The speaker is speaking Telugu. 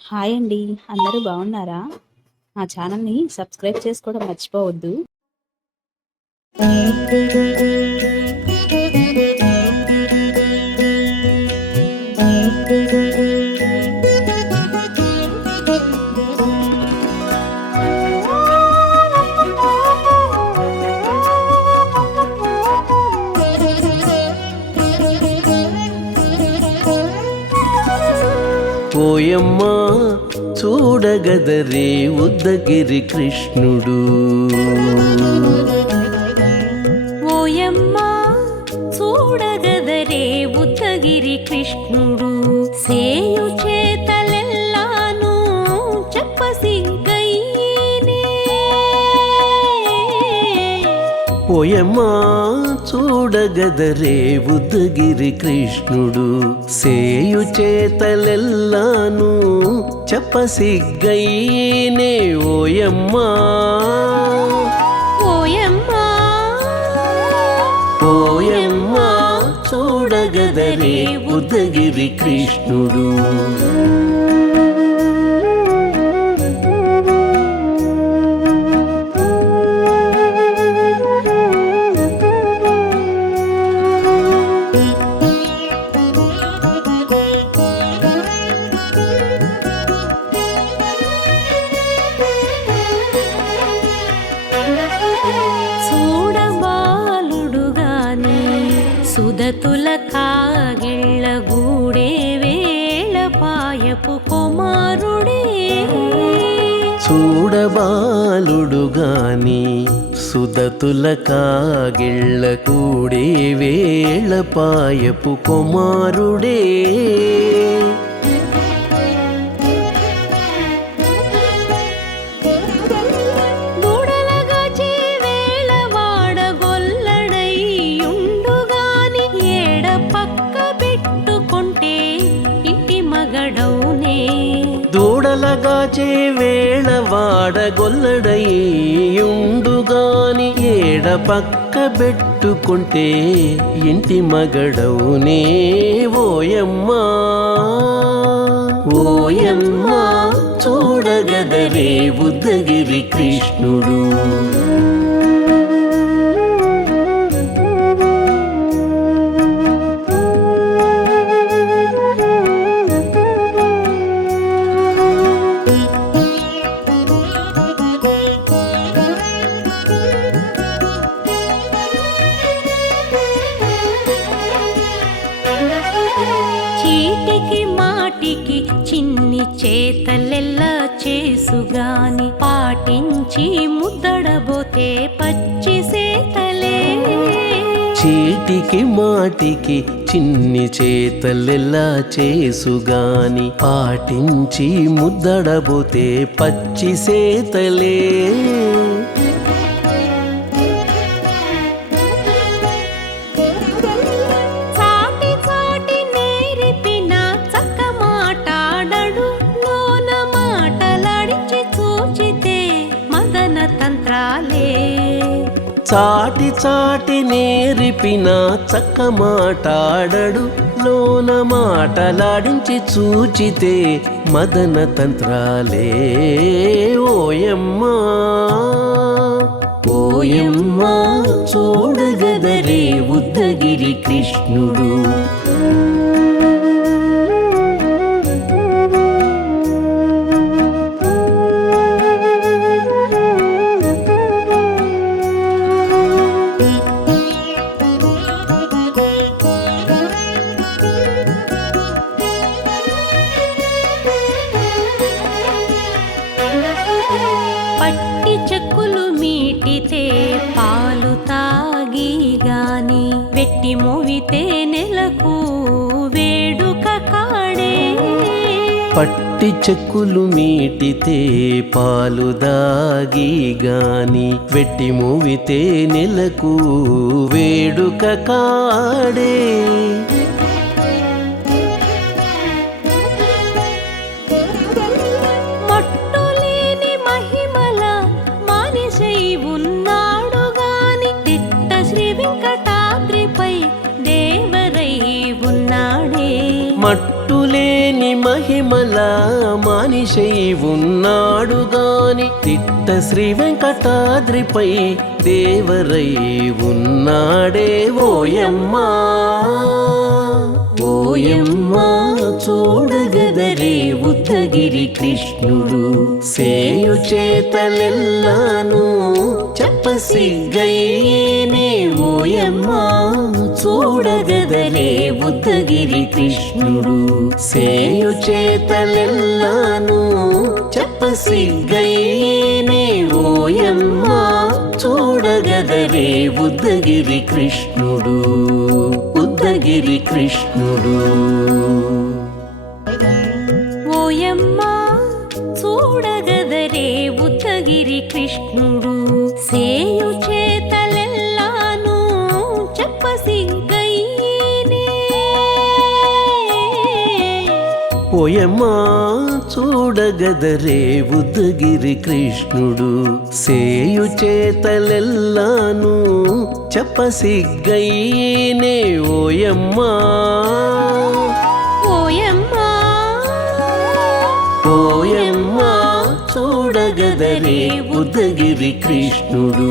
హాయ్ అండి. అందరూ బాగున్నారా? మా ఛానల్‌ని సబ్స్క్రైబ్ చేసుకోవడం మర్చిపోవద్దు. ఓయమ్మా చూడగదరే ఉద్దగిరి కృష్ణుడు. ఓయమ్మా చూడగదరే ఉద్దగిరి కృష్ణుడు. సేయు చేతలెల్లాను చెప్పసిగ్గైనే. ఓయమ్మా చూడగదరే ఉద్దగిరి కృష్ణుడు. సేయు చేతలెల్లాను చెప్పసిగ్గైనే. ఓయమ్మా ఓయమ్మా ఓయమ్మా చూడగదరే ఉద్దగిరి కృష్ణుడు. చూడబాలుడుగాని సుదతుల కాగిళ్ళ గూడే వేళ పాయపు కుమారుడే. చూడబాలుడుగాని సుదతుల కాగిళ్ళ కూడే వేళ పాయపు కుమారుడే. దూడలగాచే వేళ వాడగొల్లడైయుండుగాని ఏడ పక్క పెట్టుకుంటే ఇంటి మగడౌనే. దూడలగాచే వేళ వాడగొల్లడయ్యుండుగాని ఏడ పక్క పెట్టుకుంటే ఇంటి మగడవునే. ఓయమ్మా ఓయమ్మా చూడగదరే ఉద్దగిరి కృష్ణుడు. చీటికి మాటికి చిన్ని చేతలెల్లా చేసుగాని పాటించి ముద్దడబోతే పచ్చి సేతలే. చీటికి మాటికి చిన్ని చేతలెల్లా చేసుగాని పాటించి ముద్దడబోతే పచ్చి సేతలే. చాటి చాటి నేరిపిన చక్క మాటాడడు లోన మాటలాడించి చూచితే మదన తంత్రాలే. చాటి చాటి నేరిపిన చక్క మాటాడడు లోన మాటలాడించి చూచితే మదన తంత్రాలే. ఓయమ్మా ఓయమ్మా చూడగదరే ఉద్దగిరి కృష్ణుడు. పట్టి చెక్కులు మీటితే పాలు తాగి గాని వెట్టి మోవితే నెలకు వేడుక కాడే. పట్టి చెక్కులు మీటితే పాలు దాగి గాని వెట్టి మూవితే నెలకు వేడుక కాడే. మట్టులేని మహిమల మానిషై ఉన్నాడు గాని తిట్ట శ్రీ వెంకటాద్రిపై దేవరై ఉన్నాడే. మట్టులేని మహిమ మహిమల మానిషై ఉన్నాడు గాని తిట్ట శ్రీ వెంకటాద్రిపై దేవరై ఉన్నాడే ఓయమ్మా ఓయమ్మా చూడగదరే ఉద్దగిరి కృష్ణుడు సేయు చేతలెల్లాను చెప్పసిగ్గయ్యేనే ఓయమ్మా చూడగదరే ఉద్దగిరి కృష్ణుడు సేయు చేతలెల్లాను చెప్పసిగ్గయ్యేనే ఓయమ్మా చూడగదరే ఉద్దగిరి కృష్ణుడు ఉద్దగిరి కృష్ణుడు ఓయమ్మా చూడగదరే ఉద్దగిరి కృష్ణుడు సేయు చేతలెల్లాను చెప్పసిగ్గయ్యేనే ఓయమ్మా చూడగదరే ఉద్దగిరి కృష్ణుడు సేయు చేతలెల్లాను చెప్పసిగ్గయ్యేనే ఓయమ్మా ఓయమ్మా ఓయమ్మా చూడగదరే ఉద్దగిరి కృష్ణుడు